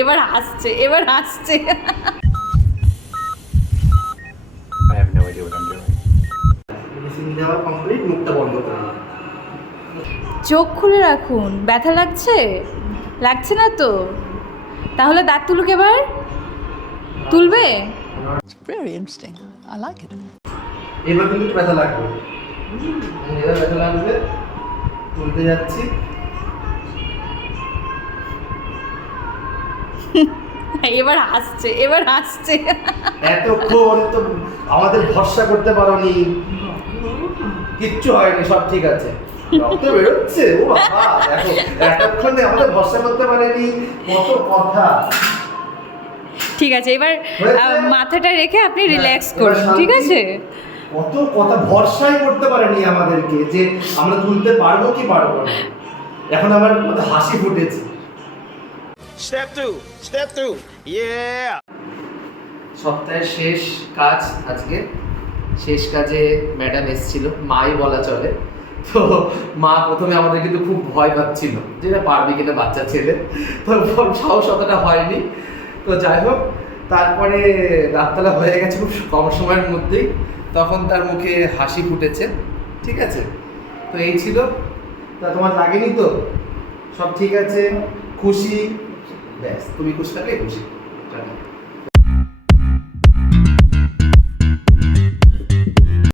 এবার হাসছে, এবার হাসছে। I have no idea what I'm doing. Medicine দেওয়া কমপ্লিট, মুখটা বন্ধ করুন। চোখ খুলে রাখুন। ব্যথা লাগছে? লাগছে না তো? তাহলে দাঁত তুলুক এবার। তুলবে? It's very interesting. I like it. এবার কিন্তু ব্যথা লাগবে, এবার ব্যথা লাগবে। তুলতে যাচ্ছি। এবার হাসছে, এবার হাসছে। এতক্ষণ তো আমাদের ভরসা করতে পারোনি, কিচ্ছু হয়নি, সব ঠিক আছে। রক্ত বেরোচ্ছে, ও বাবা দেখো, এতক্ষণে আমাদের ভরসা করতে পারেনি, কত কথা। ঠিক আছে, এবার হয়েছে? মাথাটা রেখে আপনি রিল্যাক্স এবার করুন, শান্তি। ঠিক আছে? কত কথা, ভরসাই করতে পারেনি আমাদেরকে যে আমরা তুলতে পারবো কি পারবো না। এখন আমার মধ্যে হাসি ফুটেছে। Step through, yeah! সপ্তাহের শেষ কাজ আজকে, শেষ কাজে ম্যাডাম এসেছিল, মাই বলা চলে। তো মা প্রথমে আমাদের কিন্তু খুব ভয় পাচ্ছিল যে না পারবে কিনা বাচ্চা ছেলে, তো সাহস অতটা হয়নি। তো যাই হোক, তারপরে রাততলা হয়ে গেছে খুব কম সময়ের মধ্যেই, তখন তার মুখে হাসি ফুটেছে। ঠিক আছে, তো এই ছিল। তা তোমার লাগেনি তো? সব ঠিক আছে, খুশি? ব্যাস, তুমি খুশি থাকলে খুশি।